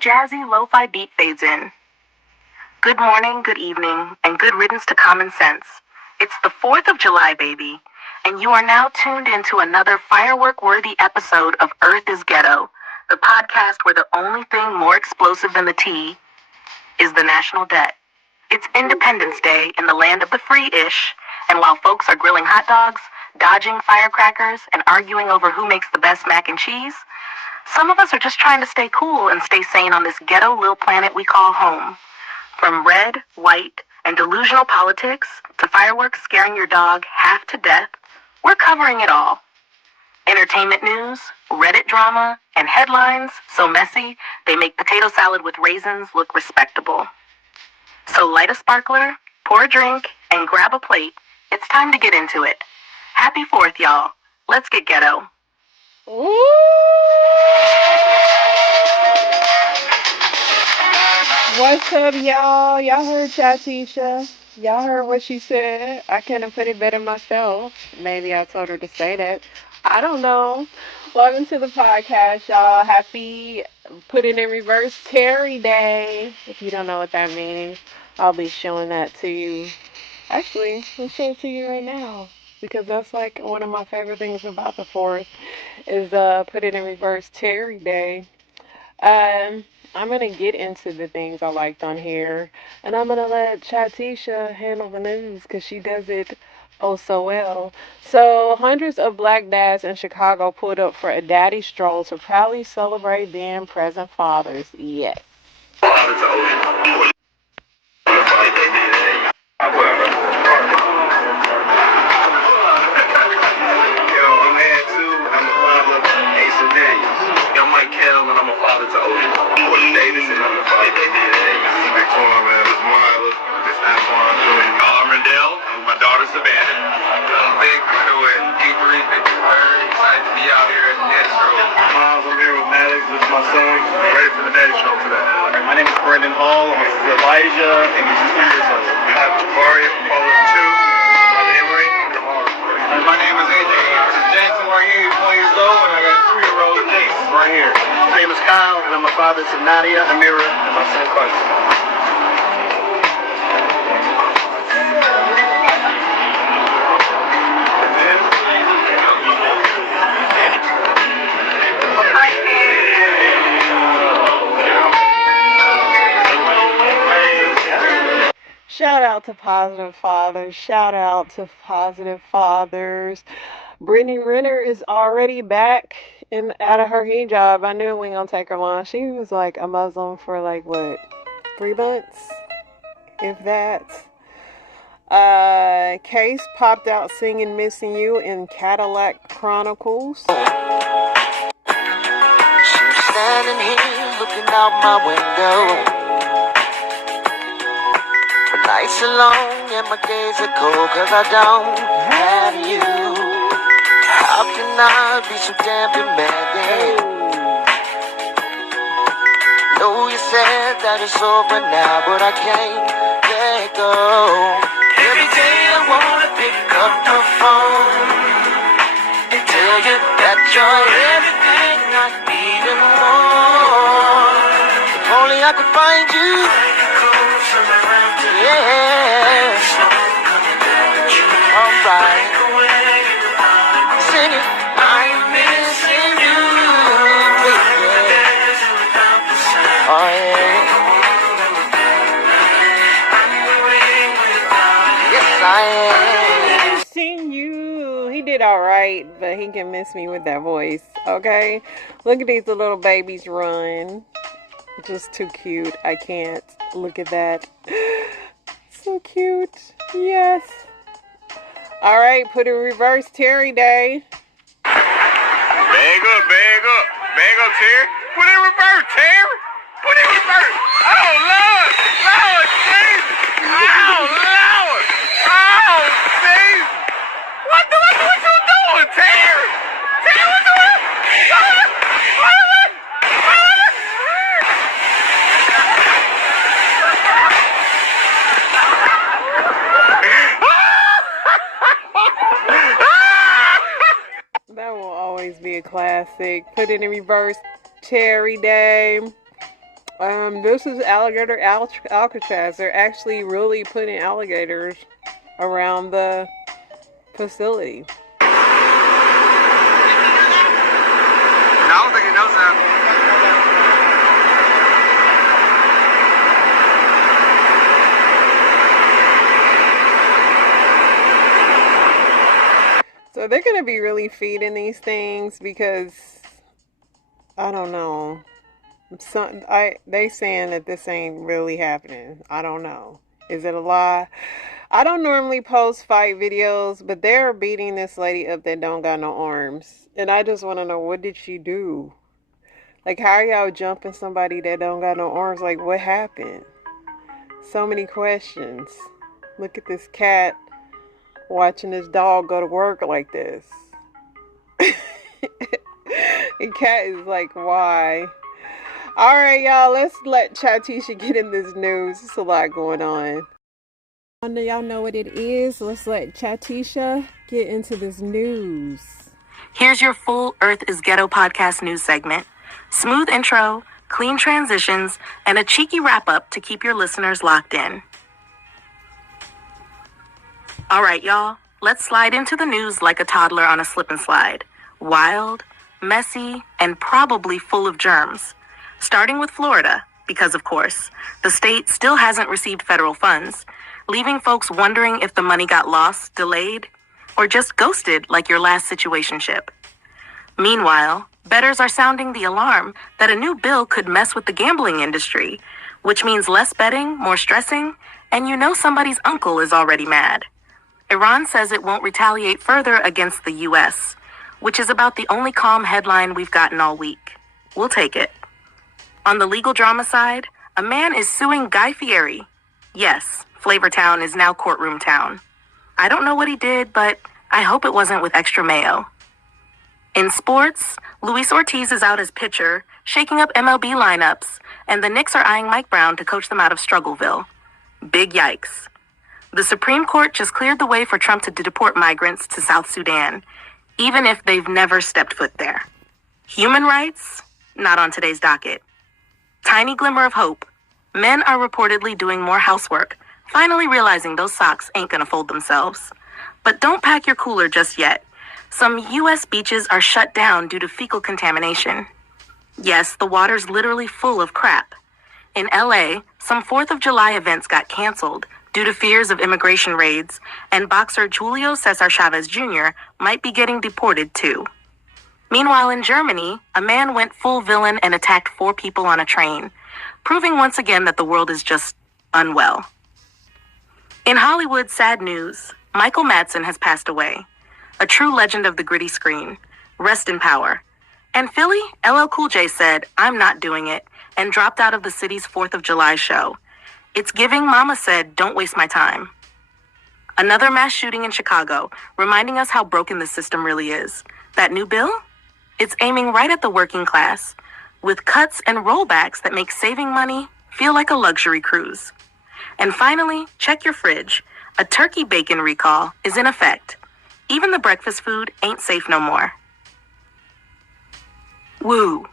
jazzy lo-fi beat fades in. Good morning, good evening, and good riddance to common sense. It's the 4th of July, baby, and you are now tuned into another firework-worthy episode of Earth is Ghetto, the podcast where the only thing more explosive than the tea is the national debt. It's Independence Day in the land of the free-ish, and while folks are grilling hot dogs, dodging firecrackers, and arguing over who makes the best mac and cheese, some of us are just trying to stay cool and stay sane on this ghetto little planet we call home. From red, white, and delusional politics to fireworks scaring your dog half to death, we're covering it all. Entertainment news, Reddit drama, and headlines so messy they make potato salad with raisins look respectable. So light a sparkler, pour a drink, and grab a plate. It's time to get into it. Happy 4th, y'all. Let's get ghetto. Ooh. What's up, y'all? Y'all heard Chatisha. Y'all heard what she said. I couldn't put it better myself. Maybe I told her to say that. I don't know. Welcome to the podcast, y'all. Happy Put It in Reverse Terry Day. If you don't know what that means, I'll be showing that to you. Actually, I'll show it to you right now. Because that's like one of my favorite things about the 4th is Put It in Reverse Terry Day. I'm gonna get into the things I liked on here, and I'm gonna let Chatisha handle the news because she does it oh so well. So, hundreds of black dads in Chicago pulled up for a daddy stroll to proudly celebrate then present fathers. Yes. My name is Brendan Hall. I'm Elijah, and he's 2 years old. I have Mario, Paulo 2, Emery, and Amara. My name is AJ. This is Jackson right here. He's 1 years old, and I got a 3-year-old niece right here. My name is Kyle, and I'm a father to Nadia, Amira, and my son Carson. Shout out to positive fathers. Shout out to positive fathers. Brittany Renner is already back and out of her hijab. I knew we ain't gonna take her long. She was like a Muslim for like what, 3 months, if that. Case popped out singing "Missing You" in Cadillac Chronicles. She's standing here looking out my window. Nights alone and my days are cold 'cause I don't have you. How can I be so damn demanding? Know you said that it's over now, but I can't let go. Every day I wanna pick up the phone and tell you that you're everything I need and more. If only I could find you. Yeah, alright. Sing it, I'm missing you. Yeah. Oh yeah. Yes I am. Missing you. He did alright, but he can miss me with that voice. Okay? Look at these little babies run. Just too cute. I can't. Look at that. So cute. Yes. Alright, put in reverse Terry Day. Bag up, Terry. Put in reverse, Terry. Put in reverse. Oh, Lord, Jesus. Oh, Lord. Oh, Jesus. What you doing, Terry? Terry, what you doing? That will always be a classic. Put it in reverse Terry Day. This is alligator Alcatraz. They're actually really putting alligators around the facility. No, I don't think he knows that. So they're gonna be really feeding these things because I don't know. They saying that this ain't really happening. I don't know. Is it a lie? I don't normally post fight videos, but they're beating this lady up that don't got no arms. And I just want to know, what did she do? Like, how are y'all jumping somebody that don't got no arms? Like, what happened? So many questions. Look at this cat watching this dog go to work like this. The cat is like, why? Alright, y'all, let's let Chatisha get in this news. There's a lot going on. Y'all know what it is. Let's let Chatisha get into this news. Here's your full Earth is Ghetto podcast news segment. Smooth intro, clean transitions, and a cheeky wrap-up to keep your listeners locked in. All right, y'all, let's slide into the news like a toddler on a slip and slide. Wild, messy, and probably full of germs. Starting with Florida, because of course, the state still hasn't received federal funds, leaving folks wondering if the money got lost, delayed, or just ghosted like your last situationship. Meanwhile, bettors are sounding the alarm that a new bill could mess with the gambling industry, which means less betting, more stressing, and you know somebody's uncle is already mad. Iran says it won't retaliate further against the U.S., which is about the only calm headline we've gotten all week. We'll take it. On the legal drama side, a man is suing Guy Fieri. Yes, Flavortown is now courtroom town. I don't know what he did, but I hope it wasn't with extra mayo. In sports, Luis Ortiz is out as pitcher, shaking up MLB lineups, and the Knicks are eyeing Mike Brown to coach them out of Struggleville. Big yikes. The Supreme Court just cleared the way for Trump to deport migrants to South Sudan, even if they've never stepped foot there. Human rights? Not on today's docket. Tiny glimmer of hope. Men are reportedly doing more housework, finally realizing those socks ain't gonna fold themselves. But don't pack your cooler just yet. Some U.S. beaches are shut down due to fecal contamination. Yes, the water's literally full of crap. In L.A., some 4th of July events got canceled due to fears of immigration raids, and boxer Julio Cesar Chavez Jr. might be getting deported too. Meanwhile, in Germany, a man went full villain and attacked 4 people on a train, proving once again that the world is just unwell. In Hollywood, sad news. Michael Madsen has passed away. A true legend of the gritty screen. Rest in power. And Philly, LL Cool J said, "I'm not doing it," and dropped out of the city's 4th of July show. It's giving Mama said, "Don't waste my time." Another mass shooting in Chicago, reminding us how broken the system really is. That new bill? It's aiming right at the working class, with cuts and rollbacks that make saving money feel like a luxury cruise. And finally, check your fridge. A turkey bacon recall is in effect. Even the breakfast food ain't safe no more. Woo.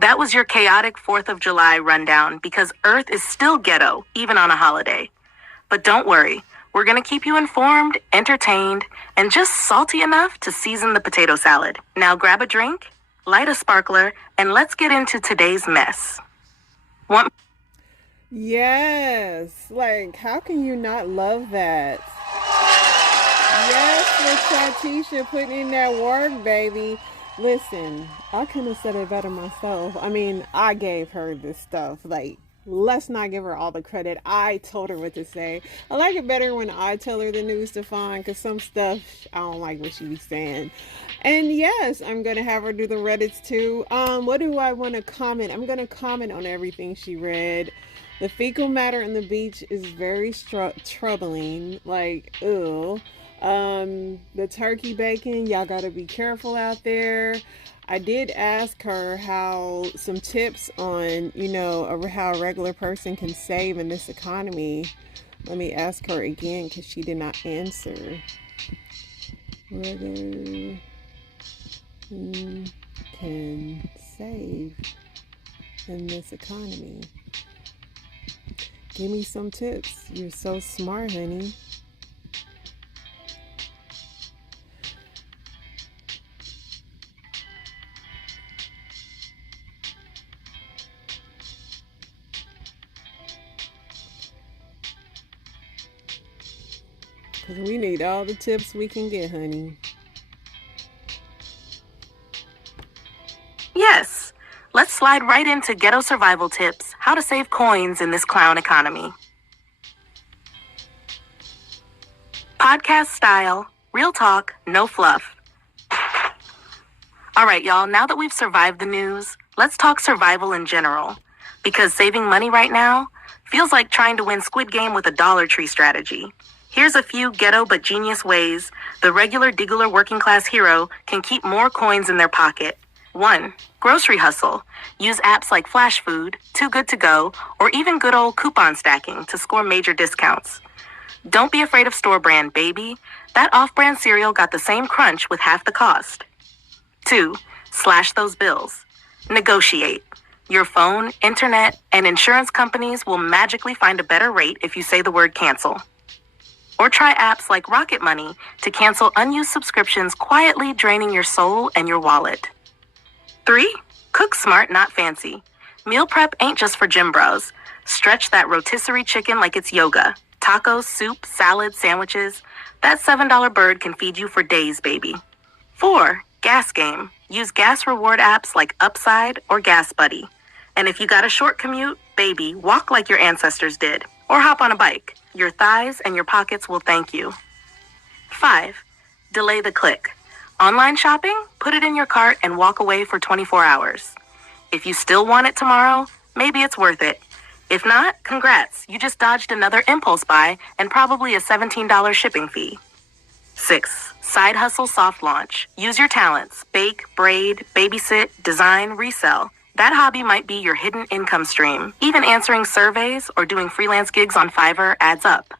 That was your chaotic 4th of July rundown, because Earth is still ghetto, even on a holiday. But don't worry, we're gonna keep you informed, entertained, and just salty enough to season the potato salad. Now grab a drink, light a sparkler, and let's get into today's mess. Yes, like, how can you not love that? Yes, Miss Chatisha putting in that work, baby. Listen, I couldn't have said it better myself. I mean, I gave her this stuff. Like, let's not give her all the credit. I told her what to say. I like it better when I tell her the news to find, because some stuff, I don't like what she be saying. And yes, I'm going to have her do the Reddits too. What do I want to comment? I'm going to comment on everything she read. The fecal matter on the beach is very troubling. Like, ew. The turkey bacon, y'all gotta be careful out there. I did ask her some tips on, how a regular person can save in this economy. Let me ask her again, because she did not answer. Whether can save in this economy? Give me some tips. You're so smart, honey. Because we need all the tips we can get, honey. Yes, let's slide right into ghetto survival tips, how to save coins in this clown economy. Podcast style, real talk, no fluff. All right, y'all, now that we've survived the news, let's talk survival in general. Because saving money right now feels like trying to win Squid Game with a Dollar Tree strategy. Here's a few ghetto but genius ways the regular degular working class hero can keep more coins in their pocket. 1. Grocery hustle. Use apps like Flash Food, Too Good To Go, or even good old coupon stacking to score major discounts. Don't be afraid of store brand, baby. That off-brand cereal got the same crunch with half the cost. 2. Slash those bills. Negotiate. Your phone, internet, and insurance companies will magically find a better rate if you say the word cancel. Or try apps like Rocket Money to cancel unused subscriptions, quietly draining your soul and your wallet. 3. Cook smart, not fancy. Meal prep ain't just for gym bros. Stretch that rotisserie chicken like it's yoga. Tacos, soup, salad, sandwiches. That $7 bird can feed you for days, baby. 4. Gas game. Use gas reward apps like Upside or Gas Buddy. And if you got a short commute, baby, walk like your ancestors did. Or hop on a bike. Your thighs and your pockets will thank you. 5. Delay the click. Online shopping? Put it in your cart and walk away for 24 hours. If you still want it tomorrow, maybe it's worth it. If not, congrats. You just dodged another impulse buy and probably a $17 shipping fee. 6. Side hustle soft launch. Use your talents. Bake, braid, babysit, design, resell. That hobby might be your hidden income stream. Even answering surveys or doing freelance gigs on Fiverr adds up.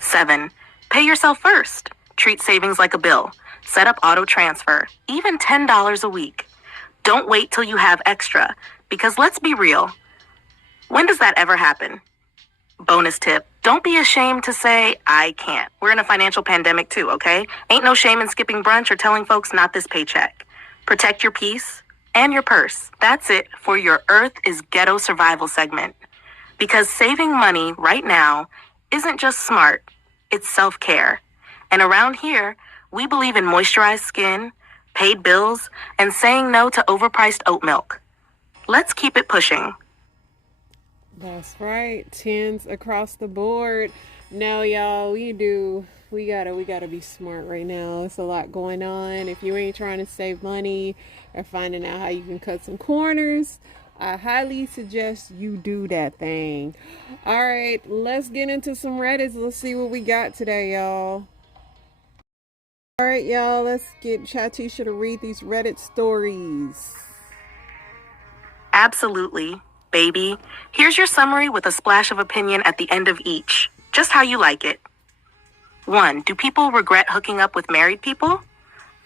7. Pay yourself first. Treat savings like a bill. Set up auto transfer, even $10 a week. Don't wait till you have extra, because let's be real. When does that ever happen? Bonus tip, don't be ashamed to say, I can't. We're in a financial pandemic too, okay? Ain't no shame in skipping brunch or telling folks not this paycheck. Protect your peace and your purse. That's it for your Earth is Ghetto Survival segment. Because saving money right now isn't just smart, it's self-care. And around here, we believe in moisturized skin, paid bills, and saying no to overpriced oat milk. Let's keep it pushing. That's right. 10s across the board. Now, y'all, we gotta be smart right now. It's a lot going on. If you ain't trying to save money or finding out how you can cut some corners, I highly suggest you do that thing. All right, let's get into some Reddits. Let's see what we got today, y'all. All right, y'all, let's get Chatisha to read these Reddit stories. Absolutely, baby. Here's your summary with a splash of opinion at the end of each. Just how you like it. 1. Do people regret hooking up with married people?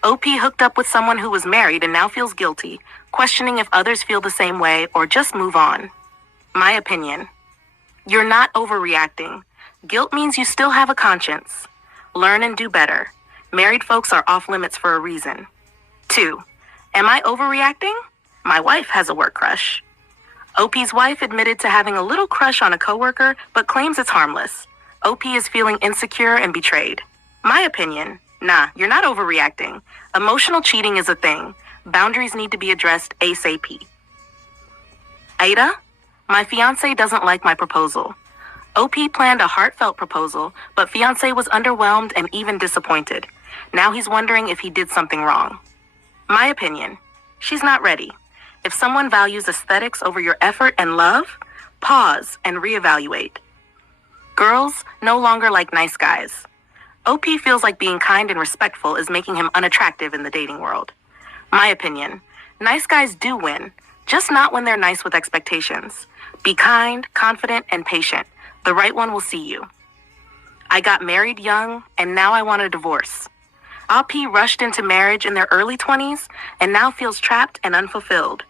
OP hooked up with someone who was married and now feels guilty, questioning if others feel the same way or just move on. My opinion. You're not overreacting. Guilt means you still have a conscience. Learn and do better. Married folks are off limits for a reason. 2. Am I overreacting? My wife has a work crush. OP's wife admitted to having a little crush on a coworker, but claims it's harmless. OP is feeling insecure and betrayed. My opinion, nah, you're not overreacting. Emotional cheating is a thing. Boundaries need to be addressed ASAP. Ada, my fiance doesn't like my proposal. OP planned a heartfelt proposal, but fiance was underwhelmed and even disappointed. Now he's wondering if he did something wrong. My opinion, she's not ready. If someone values aesthetics over your effort and love, pause and reevaluate. Girls no longer like nice guys. OP feels like being kind and respectful is making him unattractive in the dating world. My opinion, nice guys do win, just not when they're nice with expectations. Be kind, confident, and patient. The right one will see you. I got married young, and now I want a divorce. OP rushed into marriage in their early 20s and now feels trapped and unfulfilled.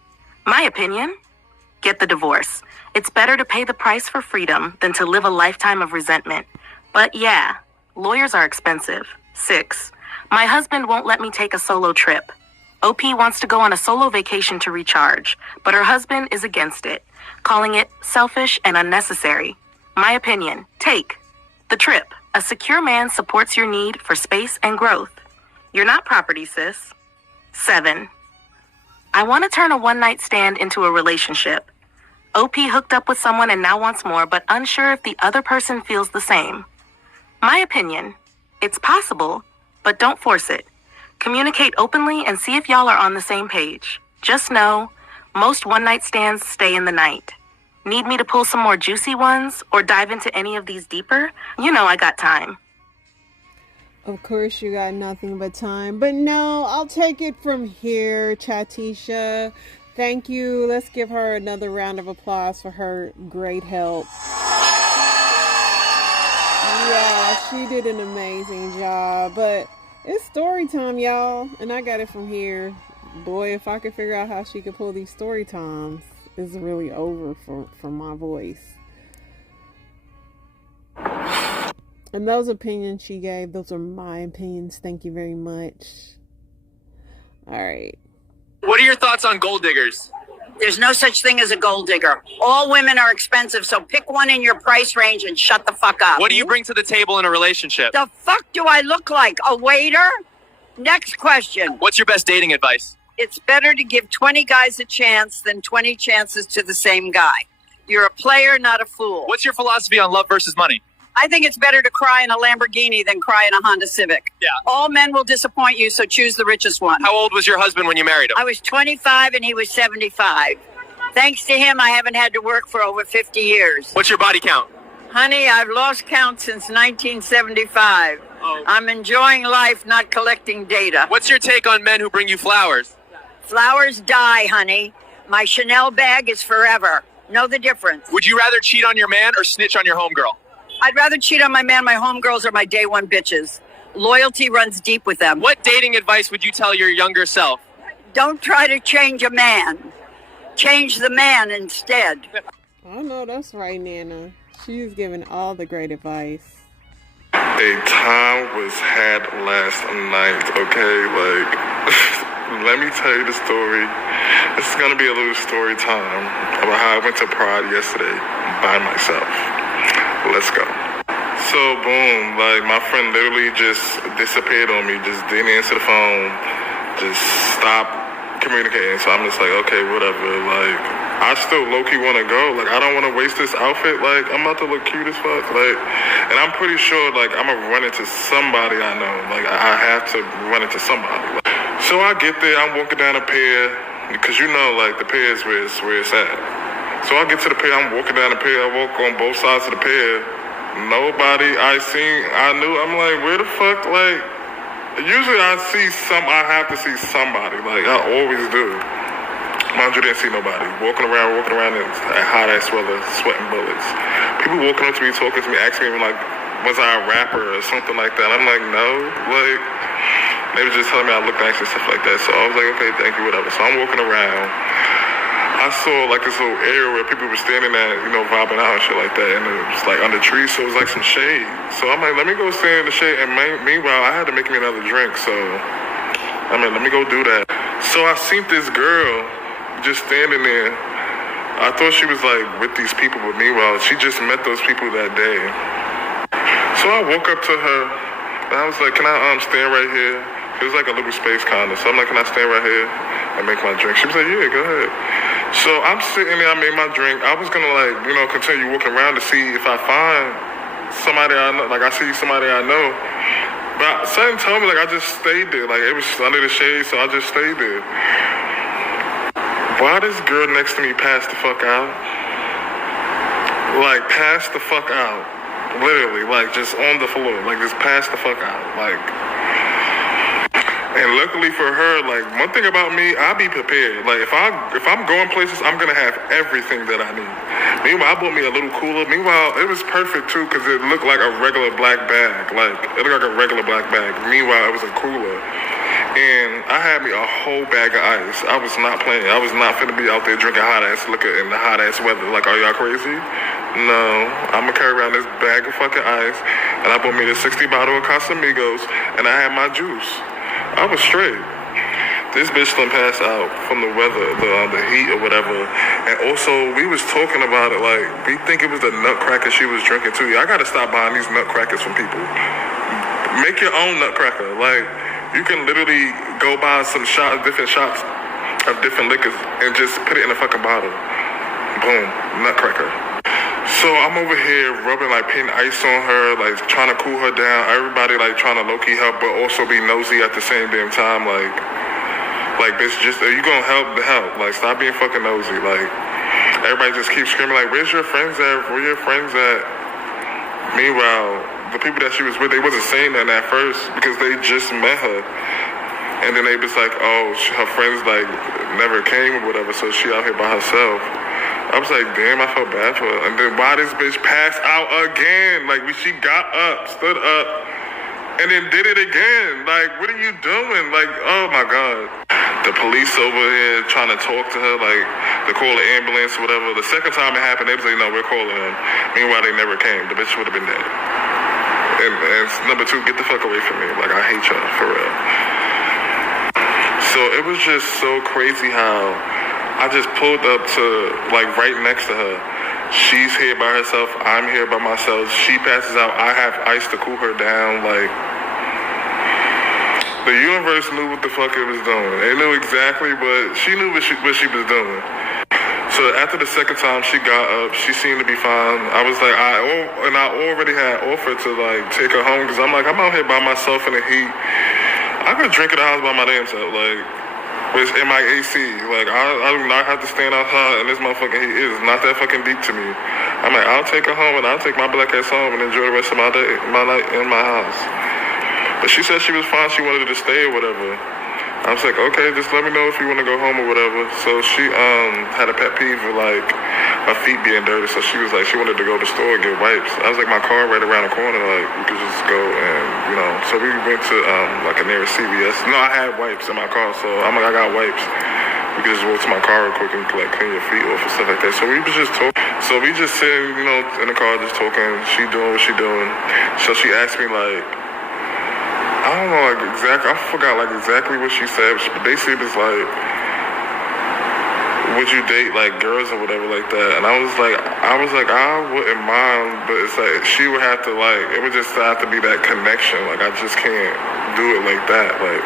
My opinion? Get the divorce. It's better to pay the price for freedom than to live a lifetime of resentment. But yeah, lawyers are expensive. 6. My husband won't let me take a solo trip. OP wants to go on a solo vacation to recharge, but her husband is against it, calling it selfish and unnecessary. My opinion, take the trip. A secure man supports your need for space and growth. You're not property, sis. 7. I want to turn a one-night stand into a relationship. OP hooked up with someone and now wants more, but unsure if the other person feels the same. My opinion, it's possible, but don't force it. Communicate openly and see if y'all are on the same page. Just know, most one-night stands stay in the night. Need me to pull some more juicy ones or dive into any of these deeper? You know I got time. Of course you got nothing but time. But no, I'll take it from here, Chatisha. Thank you. Let's give her another round of applause for her great help. Yeah, she did an amazing job. But it's story time, y'all. And I got it from here. Boy, if I could figure out how she could pull these story times, it's really over for my voice. And those opinions she gave, those are my opinions. Thank you very much. All right. What are your thoughts on gold diggers? There's no such thing as a gold digger. All women are expensive, so pick one in your price range and shut the fuck up. What do you bring to the table in a relationship? The fuck do I look like? A waiter? Next question. What's your best dating advice? It's better to give 20 guys a chance than 20 chances to the same guy. You're a player, not a fool. What's your philosophy on love versus money? I think it's better to cry in a Lamborghini than cry in a Honda Civic. Yeah. All men will disappoint you, so choose the richest one. How old was your husband when you married him? I was 25 and he was 75. Thanks to him, I haven't had to work for over 50 years. What's your body count? Honey, I've lost count since 1975. Oh. I'm enjoying life, not collecting data. What's your take on men who bring you flowers? Flowers die, honey. My Chanel bag is forever. Know the difference. Would you rather cheat on your man or snitch on your homegirl? I'd rather cheat on my man. My homegirls are my day one bitches. Loyalty runs deep with them. What dating advice would you tell your younger self? Don't try to change a man. Change the man instead. I know that's right, Nana. She's giving all the great advice. A time was had last night, okay? Like, let me tell you the story. This is gonna be a little story time about how I went to Pride yesterday by myself. Let's go. So, boom, like, my friend literally just disappeared on me, just didn't answer the phone, just stopped communicating. So I'm just like, okay, whatever. Like, I still low-key want to go. Like, I don't want to waste this outfit. Like, I'm about to look cute as fuck. Like, and I'm pretty sure, like, I'm going to run into somebody I know. Like, I have to run into somebody. So I get there, I'm walking down the pier, because you know, like, the pier is where it's at. So I get to the pier, I'm walking down the pier, I walk on both sides of the pier. Nobody I knew. I'm like, where the fuck, like, usually I have to see somebody, like, I always do. Mind you, didn't see nobody. Walking around in hot ass weather, sweating bullets. People walking up to me, talking to me, asking me, like, was I a rapper or something like that? I'm like, no, like, they were just telling me I looked nice and stuff like that. So I was like, okay, thank you, whatever. So I'm walking around. I saw like this little area where people were standing at, you know, vibing out and shit like that. And it was like under trees, so it was like some shade. So I'm like, let me go stand in the shade. And meanwhile, I had to make me another drink. So, let me go do that. So I seen this girl just standing there. I thought she was like with these people, but meanwhile, she just met those people that day. So I woke up to her and I was like, can I stand right here? It was like a little space kinda. So I'm like, can I stand right here and make my drink? She was like, yeah, go ahead. So I'm sitting there, I made my drink. I was gonna like, you know, continue walking around to see if I find somebody I know, like I see somebody I know. But something told me like I just stayed there. Like it was under the shade, so I just stayed there. Why this girl next to me passed the fuck out? Like passed the fuck out. Literally, like just on the floor. Like just passed the fuck out. Like, and luckily for her, like one thing about me, I be prepared. Like if I'm going places, I'm gonna have everything that I need. Meanwhile, I bought me a little cooler. Meanwhile, it was perfect too because it looked like a regular black bag. Like it looked like a regular black bag. Meanwhile, it was a cooler. And I had me a whole bag of ice. I was not playing. I was not finna be out there drinking hot ass liquor in the hot ass weather. Like, are y'all crazy? No, I'm gonna carry around this bag of fucking ice, and I bought me this 60 bottle of Casamigos, and I had my juice. I was straight. This bitch done passed out from the weather, the heat or whatever. And also, we was talking about it like, we think it was the nutcracker she was drinking too. I gotta stop buying these nutcrackers from people. Make your own nutcracker. Like, you can literally go buy some different shots of different liquors and just put it in a fucking bottle. Boom, nutcracker. So I'm over here rubbing, like, putting ice on her, like, trying to cool her down. Everybody, like, trying to low-key help, but also be nosy at the same damn time. Like, bitch, just, you gonna help the help. Like, stop being fucking nosy. Like, everybody just keeps screaming, like, where's your friends at? Where your friends at? Meanwhile, the people that she was with, they wasn't saying that at first because they just met her. And then they was like, oh, her friends, like, never came or whatever, so she out here by herself. I was like, damn, I felt bad for her. And then why this bitch passed out again? Like, she got up, stood up, and then did it again. Like, what are you doing? Like, oh my God. The police over here trying to talk to her, like, to call an ambulance or whatever. The second time it happened, they was like, no, we're calling them. Meanwhile, they never came. The bitch would have been dead. And number two, get the fuck away from me. Like, I hate y'all, for real. So it was just so crazy how I just pulled up to, like, right next to her. She's here by herself. I'm here by myself. She passes out. I have ice to cool her down. Like, the universe knew what the fuck it was doing. It knew exactly, but she knew what she was doing. So after the second time she got up, she seemed to be fine. I was like, I already had offered to, like, take her home because I'm like, I'm out here by myself in the heat. I could drink at the house by my damn self, like, it's in my AC. Like, I do not have to stand outside in this motherfucking heat. It's not that fucking deep to me. I'm like, I'll take her home and I'll take my black ass home and enjoy the rest of my day, my night in my house. But she said she was fine. She wanted to stay or whatever. I was like, okay, just let me know if you want to go home or whatever. So she had a pet peeve of, like, her feet being dirty. So she was like, she wanted to go to the store and get wipes. I was like, my car right around the corner. Like, we could just go and, you know. So we went to, like, a nearest CVS. No, I had wipes in my car. So I'm like, I got wipes. We could just walk to my car real quick and, like, clean your feet off and stuff like that. So we was just talking. So we just sitting, you know, in the car just talking. She doing what she doing. So she asked me, like, I don't know, like, exactly, I forgot, like, exactly what she said, but basically it was like, would you date, like, girls or whatever like that? And I was like, I wouldn't mind, but it's like, she would have to, like, it would just have to be that connection, like, I just can't do it like that, like,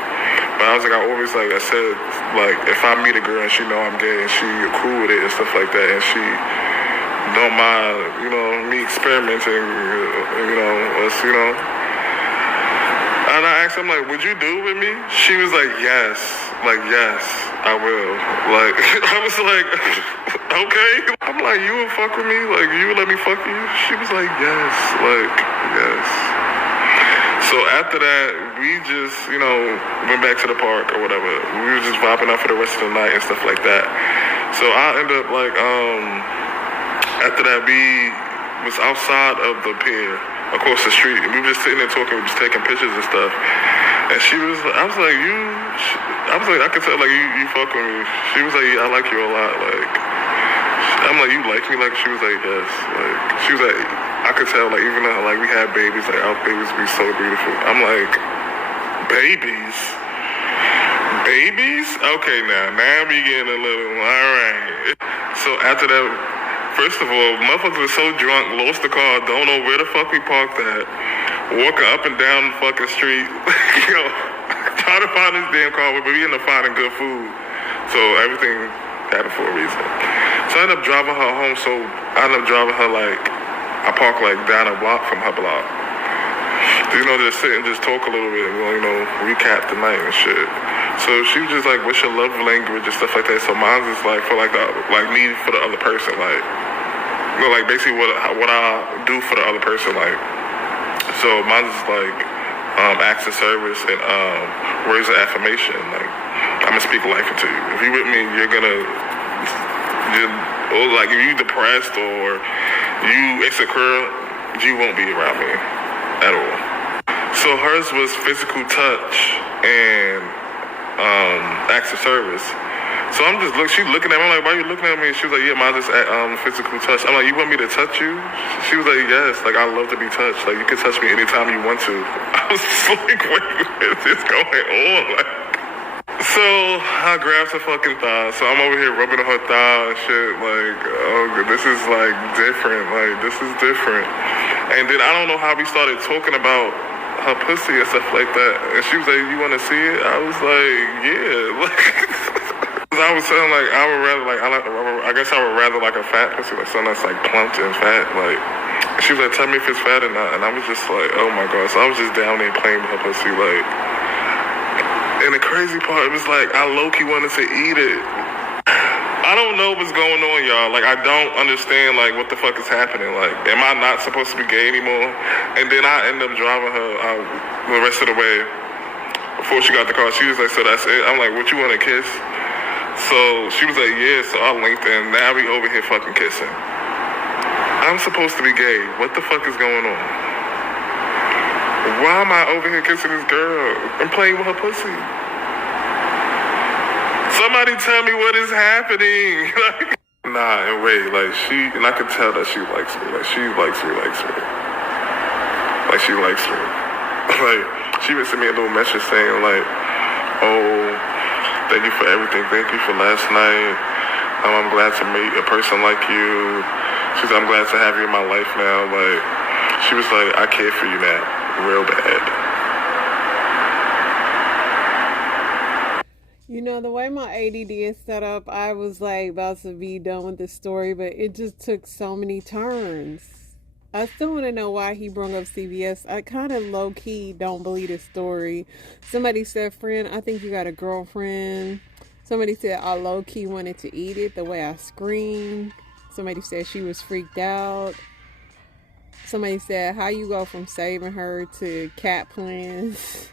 but I was like, I always, like I said, like, if I meet a girl and she know I'm gay and she cool with it and stuff like that, and she don't mind, you know, me experimenting, you know, us, you know. And I asked him, like, would you do it with me? She was like, yes, I will. Like, I was like, okay. I'm like, you would fuck with me? Like, you would let me fuck you? She was like, yes, yes. So after that, we just, you know, went back to the park or whatever. We were just vibing out for the rest of the night and stuff like that. So I ended up, like, after that, we was outside of the pier across the street, and we were just sitting there talking, we were just taking pictures and stuff. And she was, I was like, I could tell, like, you fuck with me. She was like, yeah, I like you a lot. Like, I'm like, you like me? Like, she was like, yes. Like, she was like, I could tell, like, even though, like, we had babies, like, our babies be so beautiful. I'm like, babies? Babies? Okay, now we getting a little, all right. So after that, first of all, motherfuckers were so drunk, lost the car, don't know where the fuck we parked at, walking up and down the fucking street, yo, trying to find this damn car, but we ended up finding good food. So everything happened for a reason. So I ended up driving her home, so I ended up driving her, like, I parked, like, down a block from her block. You know, just sit and just talk a little bit, you know, recap the night and shit. So she was just like, what's your love language and stuff like that. So mine's is like for like me for the other person, like, you know, like basically what I do for the other person, like. So mine's is like acts of service and words of affirmation. Like, I'm gonna speak life into you. If you with me, like if you depressed or you insecure, you won't be around me at all. So hers was physical touch and acts of service. So I'm just she looking at me. I'm like, why are you looking at me? She was like, yeah, mine just physical touch. I'm like, you want me to touch you? She was like, yes. Like, I love to be touched. Like, you can touch me anytime you want to. I was just like, wait, what is this going on? Like, so I grabbed her fucking thigh. So I'm over here rubbing on her thigh and shit. Like, oh, this is like different. Like, this is different. And then I don't know how we started talking about her pussy and stuff like that. And she was like, you want to see it? I was like, yeah. Like. I was saying, like, I would rather, like, I guess I would rather, like, a fat pussy, like, something that's, like, plump and fat, like, she was like, tell me if it's fat or not, and I was just like, oh my god, so I was just down there playing with her pussy, like, and the crazy part, it was like, I low-key wanted to eat it. I don't know what's going on, y'all, like, I don't understand, like, what the fuck is happening, like, am I not supposed to be gay anymore? And then I end up driving her out the rest of the way. Before she got the car, she was like, so that's it? I'm like, what, you want to kiss? So she was like, yeah, so I linked in. Now we over here fucking kissing. I'm supposed to be gay. What the fuck is going on? Why am I over here kissing this girl and playing with her pussy? Somebody tell me what is happening. Nah, and wait, like and I can tell that she likes me. Like she likes me. Like she likes me. Like she even sent me a little message saying like, oh, thank you for everything. Thank you for last night. I'm glad to meet a person like you. She said, I'm glad to have you in my life now. Like, she was like, I care for you now. Real bad. You know, the way my ADD is set up, I was like about to be done with this story, but it just took so many turns. I still want to know why he brought up CBS. I kind of low-key don't believe this story. Somebody said, friend, I think you got a girlfriend. Somebody said, I low-key wanted to eat it the way I screamed. Somebody said she was freaked out. Somebody said, how you go from saving her to cat plans?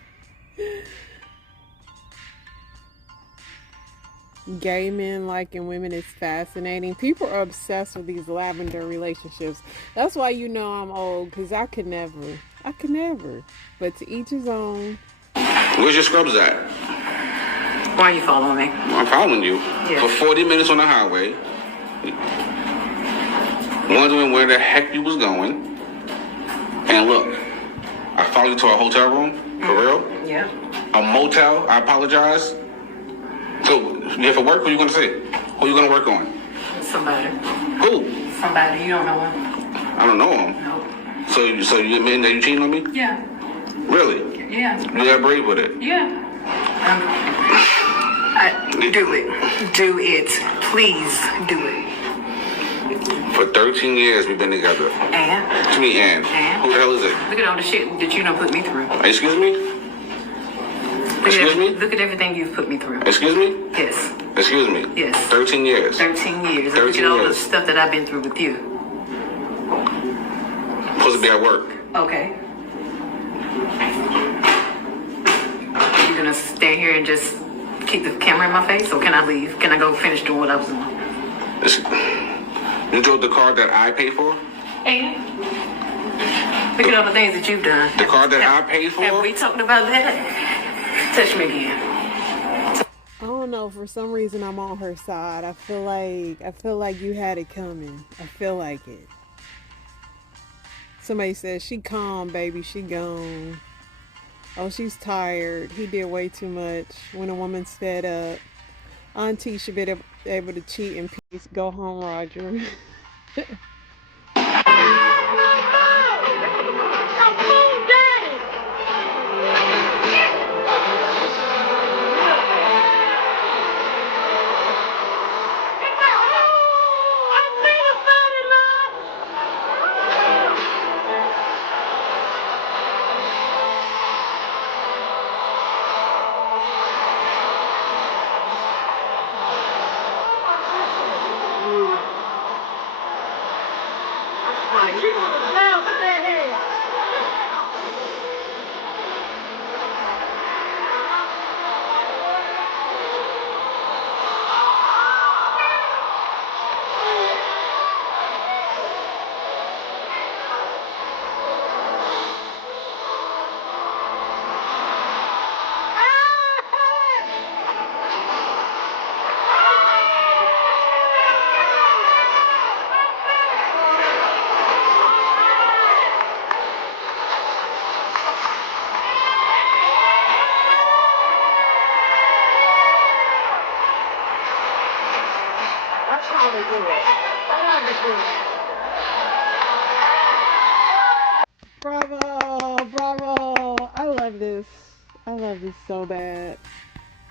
Gay men liking women is fascinating. People are obsessed with these lavender relationships. That's why you know I'm old, because I could never. But to each his own. Where's your scrubs at? Why are you following me? I'm following you. Yeah. For 40 minutes on the highway. Wondering where the heck you was going. And look, I followed you to a hotel room. For real? Yeah. A motel. I apologize. So, you here for work? Who you gonna see? Who you gonna work on? Somebody. Who? Somebody. You don't know him? I don't know him. No. So you admitting that you cheating on me? Yeah. Really? Yeah. You got brave with it? Yeah. Do it. Do it. Please do it. For 13 years we've been together. And? To me, and? Who the hell is it? Look at all the shit that you done put me through. Excuse me? Excuse me? Look at everything you've put me through. Excuse me? Yes. Excuse me? Yes. 13 years. 13 years. 13 Look at all the years. stuff that I've been through with you. Supposed to be at work. Okay. You gonna stay here and just keep the camera in my face, or can I leave? Can I go finish doing what I was doing? You drove the car that I paid for? And look at all the things that you've done. The car that I paid for? Have we talked about that? Touch me again. I don't know, for some reason I'm on her side. I feel like you had it coming. I feel like it. Somebody says, she calm, baby, she gone. Oh, she's tired. He did way too much. When a woman's fed up, Auntie should be able to cheat in peace. Go home, Roger. I'm trying to do it. I'm trying to do it. Bravo, bravo. I love this. I love this so bad.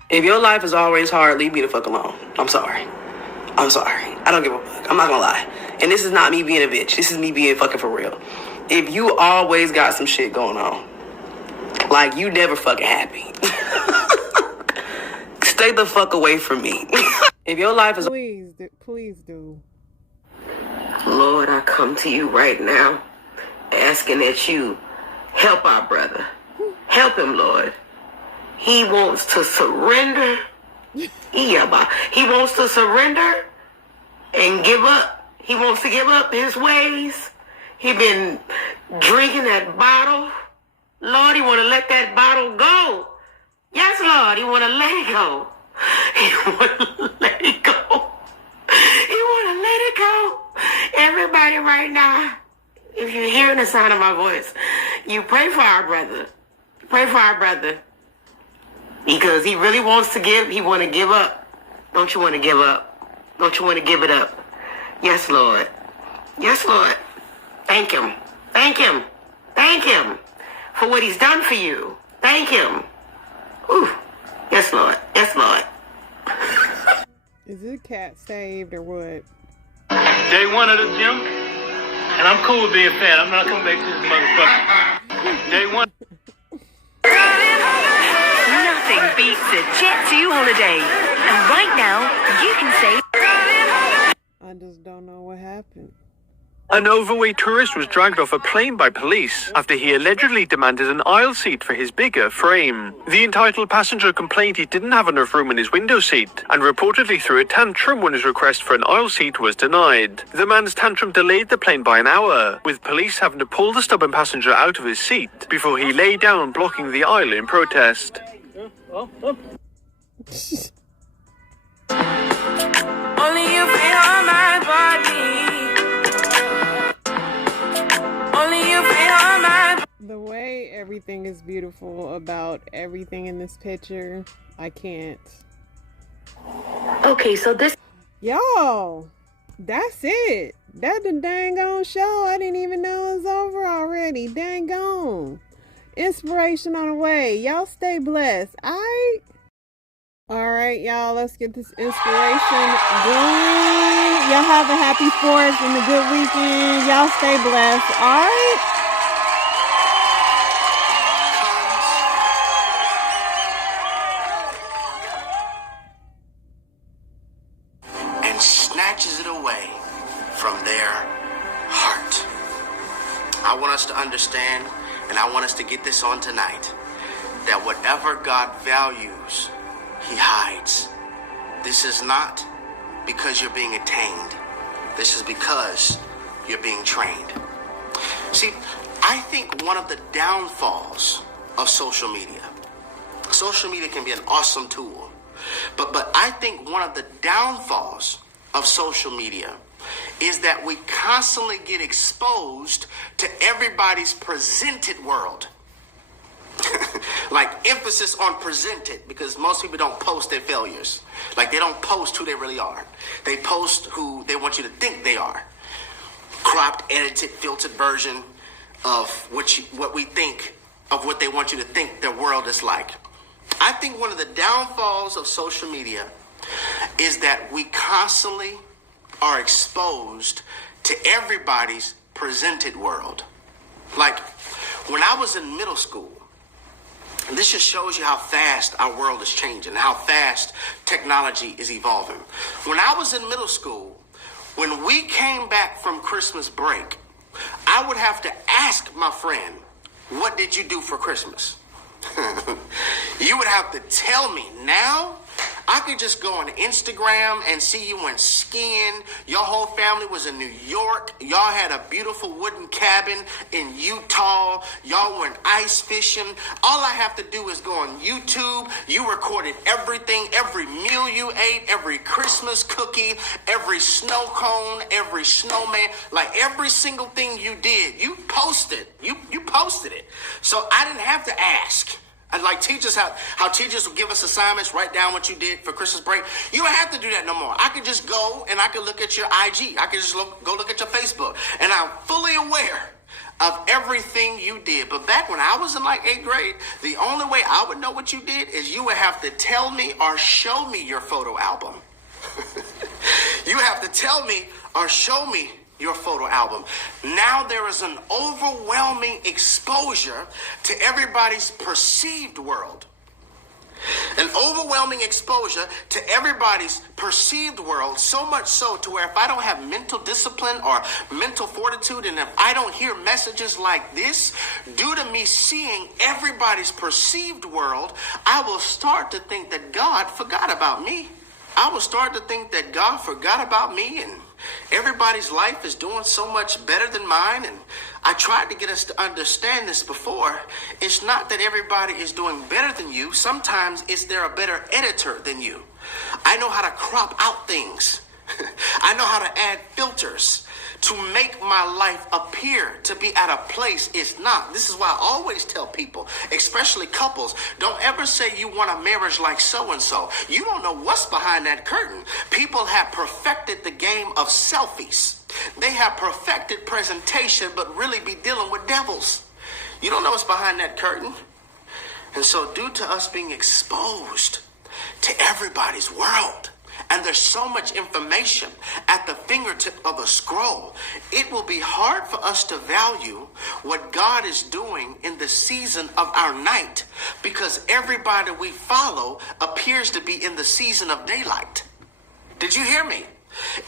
If your life is always hard, leave me the fuck alone. I'm sorry. I'm sorry. I don't give a fuck. I'm not gonna lie. And this is not me being a bitch. This is me being fucking for real. If you always got some shit going on, like you never fucking happy, stay the fuck away from me. If your life is... Please do. Lord, I come to you right now, asking that you help our brother. Help him, Lord. He wants to surrender. He wants to surrender and give up. He wants to give up his ways. He been drinking that bottle. Lord, he want to let that bottle go. Yes, Lord, he want to let it go. He want to let it go. He want to let it go. Everybody right now, if you're hearing the sound of my voice, you pray for our brother. Pray for our brother. Because he really wants to give. He want to give up. Don't you want to give up? Don't you want to give it up? Yes, Lord. Yes, Lord. Thank him. Thank him. Thank him for what he's done for you. Thank him. Ooh. Yes, Lord. Yes, Lord. Is this cat saved or what? Day one of the gym, and I'm cool with being fat. I'm not coming back to this motherfucker. Day one. Nothing beats a Jet2 holiday. And right now, you can save. I just don't know what happened. An overweight tourist was dragged off a plane by police after he allegedly demanded an aisle seat for his bigger frame. The entitled passenger complained he didn't have enough room in his window seat and reportedly threw a tantrum when his request for an aisle seat was denied. The man's tantrum delayed the plane by an hour, with police having to pull the stubborn passenger out of his seat before he lay down blocking the aisle in protest. Only you feel on my body. The way everything is beautiful about everything in this picture, I can't. Okay, so this... Yo, that's it. That's the dang on show. I didn't even know it was over already. Dang on. Inspiration on the way. Y'all stay blessed. Alright, y'all, let's get this inspiration going. Y'all have a happy 4th and a good weekend. Y'all stay blessed. Alright? And snatches it away from their heart. I want us to understand, and I want us to get this on tonight, that whatever God values, he hides. This is not because you're being attained. This is because you're being trained. See, I think one of the downfalls of social media can be an awesome tool, but I think one of the downfalls of social media is that we constantly get exposed to everybody's presented world. Like emphasis on presented, because most people don't post their failures. Like they don't post who they really are. They post who they want you to think they are. Cropped, edited, filtered version of what we think of what they want you to think their world is like. I think one of the downfalls of social media is that we constantly are exposed to everybody's presented world. Like when I was in middle school, and this just shows you how fast our world is changing, how fast technology is evolving. When I was in middle school, when we came back from Christmas break, I would have to ask my friend, what did you do for Christmas? You would have to tell me. Now, I could just go on Instagram and see you went skiing. Your whole family was in New York. Y'all had a beautiful wooden cabin in Utah. Y'all went ice fishing. All I have to do is go on YouTube. You recorded everything, every meal you ate, every Christmas cookie, every snow cone, every snowman, like every single thing you did. You posted. You posted it. So I didn't have to ask. And like teachers, how teachers will give us assignments, write down what you did for Christmas break. You don't have to do that no more. I can just go and I can look at your IG. I can just go look at your Facebook. And I'm fully aware of everything you did. But back when I was in like 8th grade, the only way I would know what you did is you would have to tell me or show me your photo album. You have to tell me or show me your photo album. Now there is an overwhelming exposure to everybody's perceived world. An overwhelming exposure to everybody's perceived world, so much so to where if I don't have mental discipline or mental fortitude, and if I don't hear messages like this, due to me seeing everybody's perceived world, I will start to think that God forgot about me. I will start to think that God forgot about me and everybody's life is doing so much better than mine. And I tried to get us to understand this before. It's not that everybody is doing better than you. Sometimes it's they're a better editor than you. I know how to crop out things. I know how to add filters to make my life appear to be at a place it's not. This is why I always tell people, especially couples, don't ever say you want a marriage like so-and-so. You don't know what's behind that curtain. People have perfected the game of selfies. They have perfected presentation, but really be dealing with devils. You don't know what's behind that curtain. And so due to us being exposed to everybody's world, and there's so much information at the fingertip of a scroll, it will be hard for us to value what God is doing in the season of our night, because everybody we follow appears to be in the season of daylight. Did you hear me?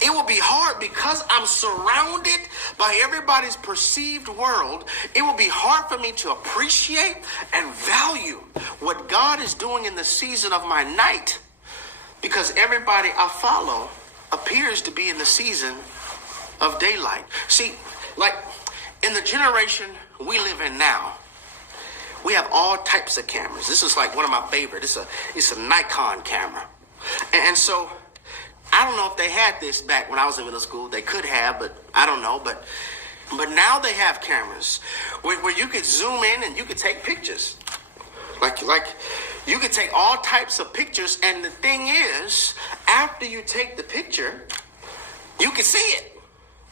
It will be hard because I'm surrounded by everybody's perceived world. It will be hard for me to appreciate and value what God is doing in the season of my night, because everybody I follow appears to be in the season of daylight. See, like in the generation we live in now, we have all types of cameras. This is like one of my favorite. It's a Nikon camera. And so I don't know if they had this back when I was in middle school. They could have, but I don't know. But now they have cameras where you could zoom in and you could take pictures. Like you could take all types of pictures, and the thing is, after you take the picture, you can see it.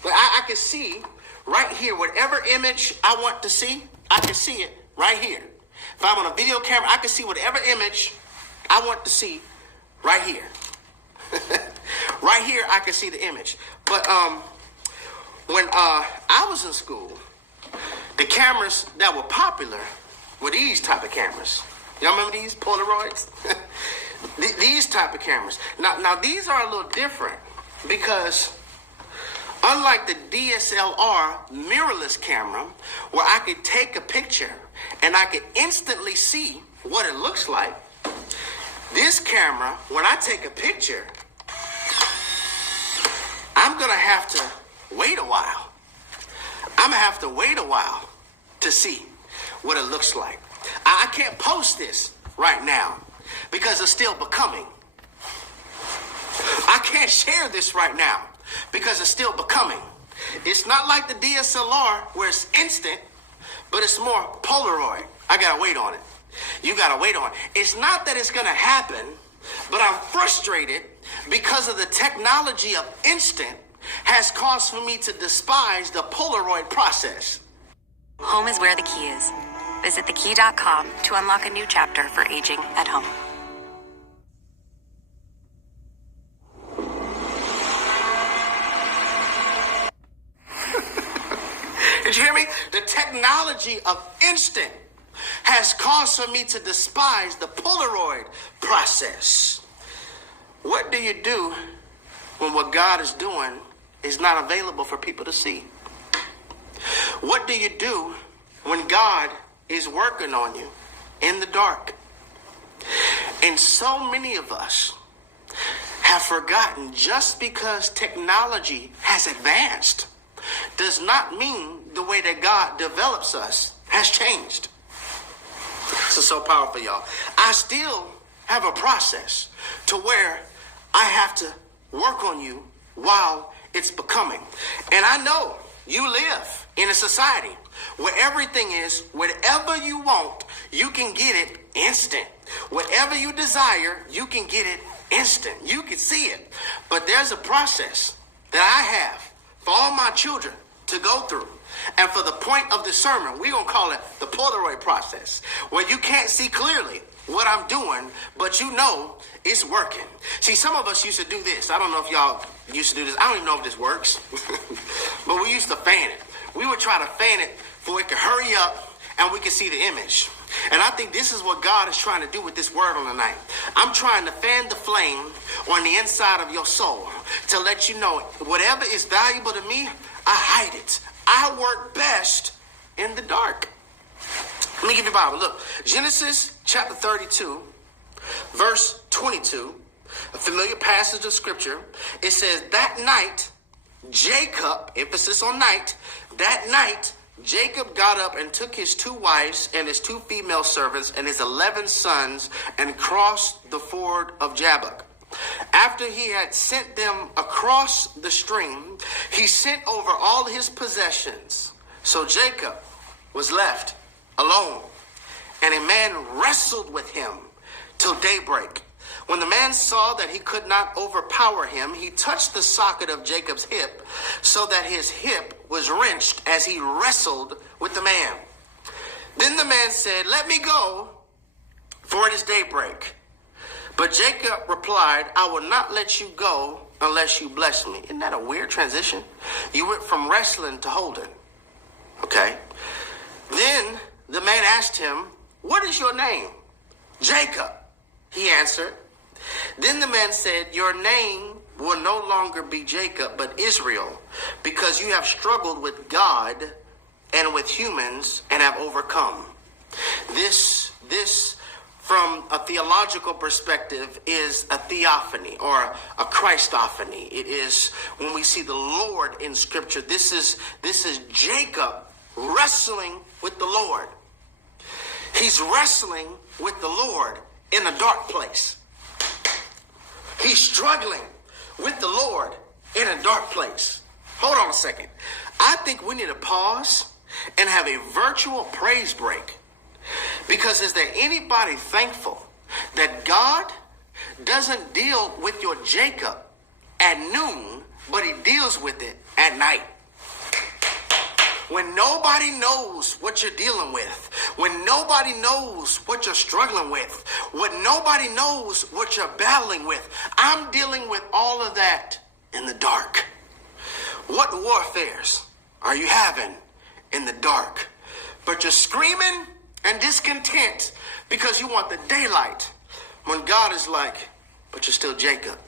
But I can see right here, whatever image I want to see, I can see it right here. If I'm on a video camera, I can see whatever image I want to see right here. Right here, I can see the image. But when I was in school, the cameras that were popular were these type of cameras. Y'all remember these Polaroids? These type of cameras. Now these are a little different because unlike the DSLR mirrorless camera, where I could take a picture and I could instantly see what it looks like, this camera, when I take a picture, I'm going to have to wait a while. I'm going to have to wait a while to see what it looks like. I can't post this right now because it's still becoming. I can't share this right now because it's still becoming. It's not like the DSLR where it's instant, but it's more Polaroid. I gotta wait on it. You gotta wait on it. It's not that it's gonna happen, but I'm frustrated because of the technology of instant has caused for me to despise the Polaroid process. Home is where the key is. Visit thekey.com to unlock a new chapter for aging at home. Did you hear me? The technology of instant has caused for me to despise the Polaroid process. What do you do when what God is doing is not available for people to see? What do you do when God is working on you in the dark? And so many of us have forgotten just because technology has advanced does not mean the way that God develops us has changed. This is so powerful, y'all. I still have a process to where I have to work on you while it's becoming. And I know you live in a society where everything is, whatever you want, you can get it instant. Whatever you desire, you can get it instant. You can see it. But there's a process that I have for all my children to go through. And for the point of the sermon, we're going to call it the Polaroid process, where you can't see clearly what I'm doing, but you know it's working. See, some of us used to do this. I don't know if y'all used to do this. I don't even know if this works, but we used to fan it. We would try to fan it for it could hurry up and we could see the image. And I think this is what God is trying to do with this word on the night. I'm trying to fan the flame on the inside of your soul to let you know whatever is valuable to me, I hide it. I work best in the dark. Let me give you a Bible. Look, Genesis chapter 32, verse 22, a familiar passage of scripture. It says, that night, Jacob, emphasis on night, that night, Jacob got up and took his 2 wives and his 2 female servants and his 11 sons and crossed the ford of Jabbok. After he had sent them across the stream, he sent over all his possessions. So Jacob was left alone, and a man wrestled with him till daybreak. When the man saw that he could not overpower him, he touched the socket of Jacob's hip, so that his hip was wrenched as he wrestled with the man. Then the man said, let me go, for it is daybreak. But Jacob replied, I will not let you go unless you bless me. Isn't that a weird transition? You went from wrestling to holding. Okay. Then the man asked him, what is your name? Jacob, he answered. Then the man said, your name will no longer be Jacob, but Israel, because you have struggled with God and with humans and have overcome. This from a theological perspective is a theophany or a Christophany. It is when we see the Lord in scripture. This is Jacob wrestling with the Lord. He's wrestling with the Lord in a dark place. He's struggling with the Lord in a dark place. Hold on a second. I think we need to pause and have a virtual praise break. Because is there anybody thankful that God doesn't deal with your Jacob at noon, but he deals with it at night? When nobody knows what you're dealing with, when nobody knows what you're struggling with, when nobody knows what you're battling with, I'm dealing with all of that in the dark. What warfares are you having in the dark? But you're screaming and discontent because you want the daylight, when God is like, but you're still Jacob.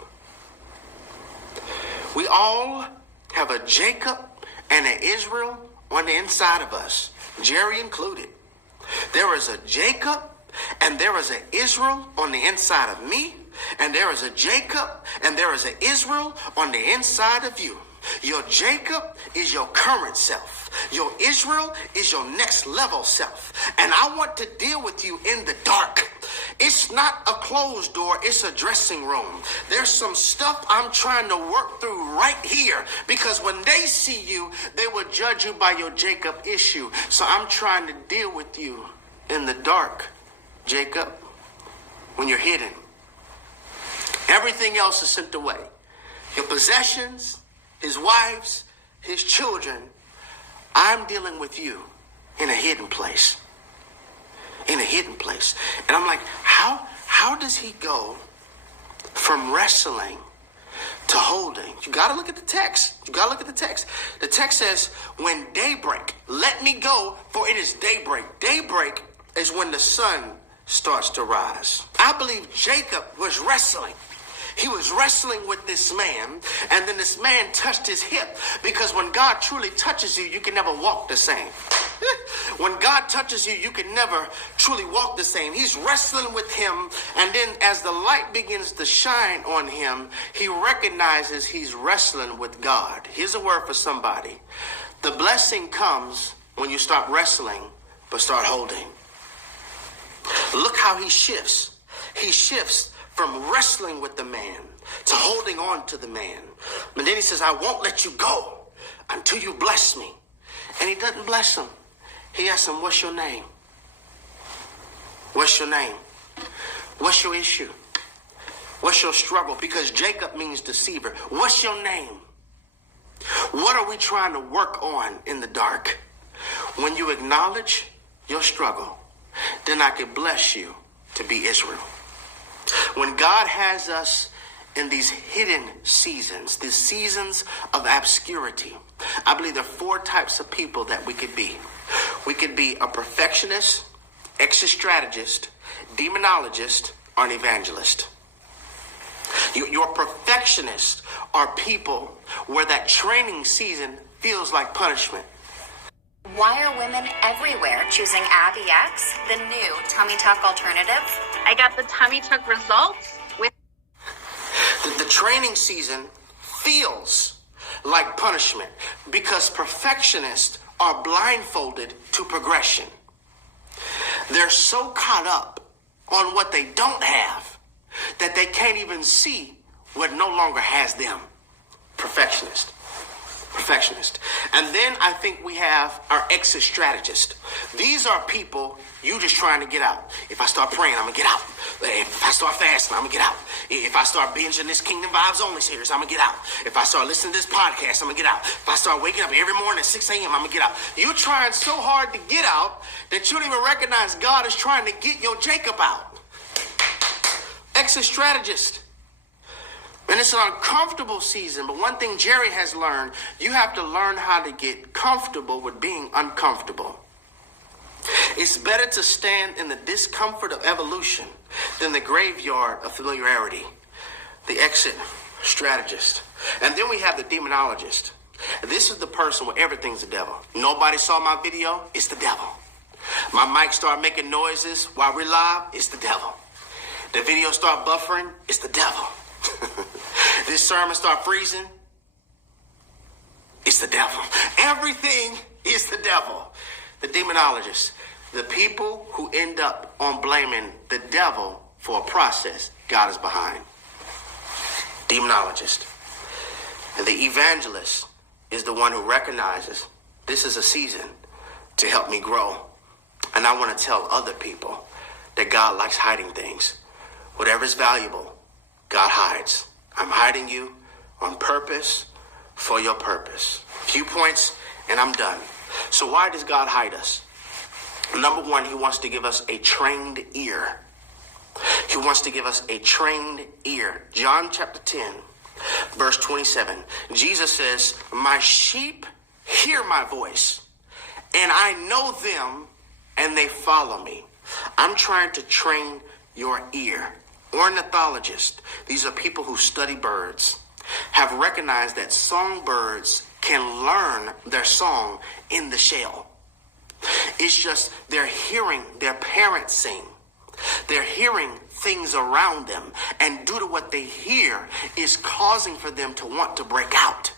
We all have a Jacob and an Israel on the inside of us, Jerry included. There is a Jacob and there is an Israel on the inside of me, and there is a Jacob and there is an Israel on the inside of you. Your Jacob is your current self. Your Israel is your next level self. And I want to deal with you in the dark. It's not a closed door, it's a dressing room. There's some stuff I'm trying to work through right here, because when they see you, they will judge you by your Jacob issue. So I'm trying to deal with you in the dark, Jacob, when you're hidden. Everything else is sent away. Your possessions, his wives, his children. I'm dealing with you in a hidden place. In a hidden place. And I'm like, how does he go from wrestling to holding? You got to look at the text. You got to look at the text. The text says, when daybreak, let me go, for it is daybreak. Daybreak is when the sun starts to rise. I believe Jacob was wrestling. He was wrestling with this man, and then this man touched his hip, because when God truly touches you, you can never walk the same. When God touches you, you can never truly walk the same. He's wrestling with him, and then as the light begins to shine on him, he recognizes he's wrestling with God. Here's a word for somebody. The blessing comes when you stop wrestling, but start holding. Look how he shifts. He shifts from wrestling with the man to holding on to the man. And then he says, I won't let you go until you bless me. And he doesn't bless him He asked him, what's your name? What's your name? What's your issue? What's your struggle? Because Jacob means deceiver. What's your name? What are we trying to work on in the dark? When you acknowledge your struggle, then I can bless you to be Israel. When God has us in these hidden seasons, these seasons of obscurity, I believe there are 4 types of people that we could be. We could be a perfectionist, exit strategist, demonologist, or an evangelist. Your perfectionists are people where that training season feels like punishment. Why are women everywhere choosing Abby X, the new tummy tuck alternative? I got the tummy tuck results with The training season feels like punishment because perfectionists are blindfolded to progression. They're so caught up on what they don't have that they can't even see what no longer has them. Perfectionist. And then I think we have our exit strategist. These are people you just trying to get out. If I start praying, I'm gonna get out. If I start fasting, I'm gonna get out. If I start binging this Kingdom Vibes Only series, I'm gonna get out. If I start listening to this podcast, I'm gonna get out. If I start waking up every morning at 6 a.m., I'm gonna get out. You're trying so hard to get out that you don't even recognize God is trying to get your Jacob out. Exit strategist. And it's an uncomfortable season, but one thing Jerry has learned, you have to learn how to get comfortable with being uncomfortable. It's better to stand in the discomfort of evolution than the graveyard of familiarity. The exit strategist. And then we have the demonologist. This is the person where everything's the devil. Nobody saw my video, it's the devil. My mic start making noises while we're live, it's the devil. The video start buffering, it's the devil. This sermon start freezing, it's the devil. Everything is the devil. The demonologist, the people who end up on blaming the devil for a process God is behind. Demonologist. And the evangelist is the one who recognizes this is a season to help me grow. And I want to tell other people that God likes hiding things. Whatever is valuable, God hides. I'm hiding you on purpose for your purpose. Few points and I'm done. So why does God hide us? Number one, he wants to give us a trained ear. He wants to give us a trained ear. John chapter 10, verse 27. Jesus says, my sheep hear my voice, and I know them, and they follow me. I'm trying to train your ear. Ornithologists, these are people who study birds, have recognized that songbirds can learn their song in the shell. It's just they're hearing their parents sing. They're hearing things around them, and due to what they hear is causing for them to want to break out.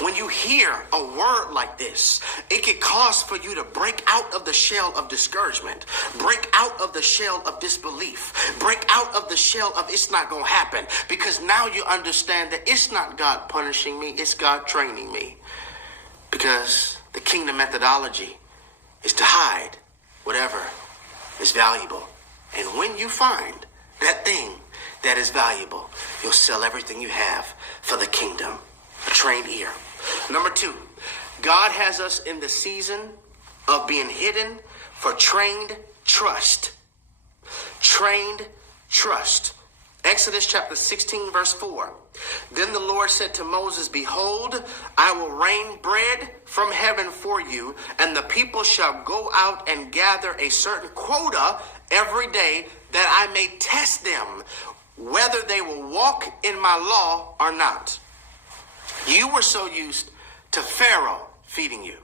When you hear a word like this, it can cause for you to break out of the shell of discouragement, break out of the shell of disbelief, break out of the shell of it's not going to happen, because now you understand that it's not God punishing me, it's God training me. Because the kingdom methodology is to hide whatever is valuable. And when you find that thing that is valuable, you'll sell everything you have for the kingdom. A trained ear. Number two, God has us in the season of being hidden for trained trust. Trained trust. Exodus chapter 16, verse 4. Then the Lord said to Moses, behold, I will rain bread from heaven for you, and the people shall go out and gather a certain quota every day, that I may test them whether they will walk in my law or not. You were so used to Pharaoh feeding you.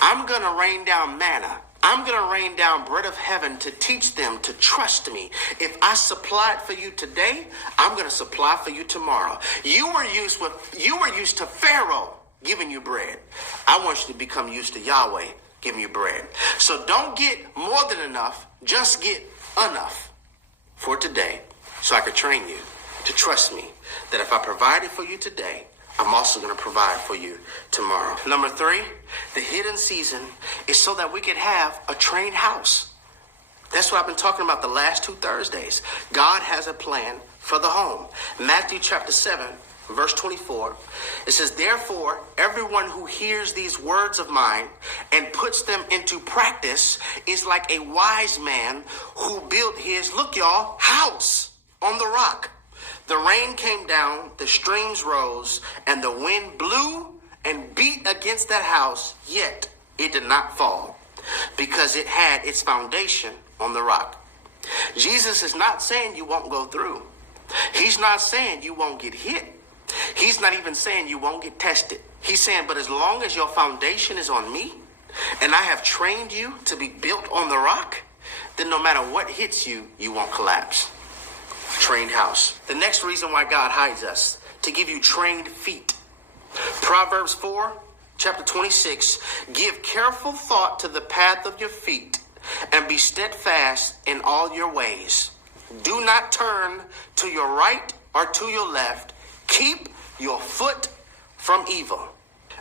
I'm going to rain down manna. I'm going to rain down bread of heaven to teach them to trust me. If I supplied for you today, I'm going to supply for you tomorrow. You were used to Pharaoh giving you bread. I want you to become used to Yahweh giving you bread. So don't get more than enough, just get enough for today, so I can train you to trust me that if I provided for you today, I'm also going to provide for you tomorrow. Number 3, the hidden season is so that we could have a trained house. That's what I've been talking about the last 2 Thursdays. God has a plan for the home. Matthew chapter 7, verse 24, it says, therefore, everyone who hears these words of mine and puts them into practice is like a wise man who built his, look y'all, house on the rock. The rain came down, the streams rose, and the wind blew and beat against that house, yet it did not fall, because it had its foundation on the rock. Jesus is not saying you won't go through. He's not saying you won't get hit. He's not even saying you won't get tested. He's saying, but as long as your foundation is on me, and I have trained you to be built on the rock, then no matter what hits you, you won't collapse. Trained house. The next reason why God hides us, to give you trained feet. Proverbs 4, chapter 26, give careful thought to the path of your feet, and be steadfast in all your ways. Do not turn to your right or to your left. Keep your foot from evil.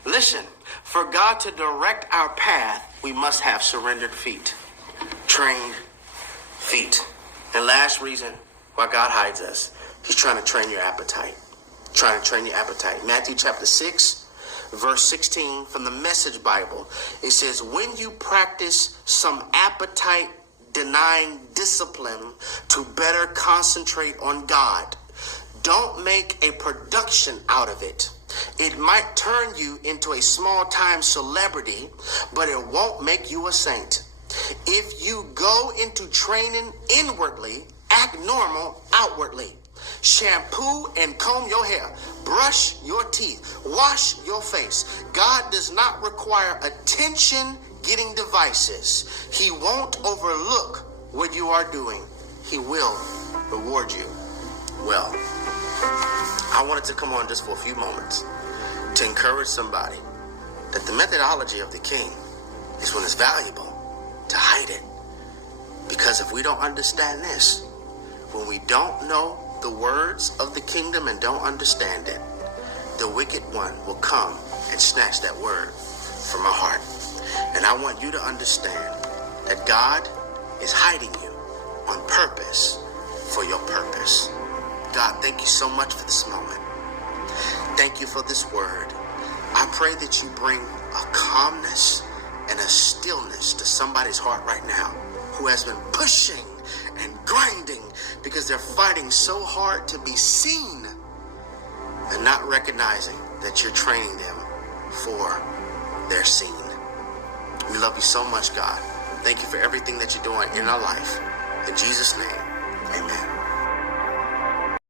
Listen, for God to direct our path, we must have surrendered feet, trained feet. And last reason why God hides us, he's trying to train your appetite. Trying to train your appetite. Matthew chapter 6, verse 16 from the Message Bible. It says, when you practice some appetite denying discipline to better concentrate on God, don't make a production out of it. It might turn you into a small-time celebrity, but it won't make you a saint. If you go into training inwardly, act normal outwardly. Shampoo and comb your hair. Brush your teeth. Wash your face. God does not require attention-getting devices. He won't overlook what you are doing. He will reward you well. I wanted to come on just for a few moments to encourage somebody that the methodology of the king is, when it's valuable, to hide it. Because if we don't understand this, when we don't know the words of the kingdom and don't understand it, the wicked one will come and snatch that word from our heart. And I want you to understand that God is hiding you on purpose for your purpose. God, thank you so much for this moment. Thank you for this word. I pray that you bring a calmness and a stillness to somebody's heart right now who has been pushing and grinding because they're fighting so hard to be seen and not recognizing that you're training them for their seen. We love you so much, God. Thank you for everything that you're doing in our life. In Jesus' name, amen.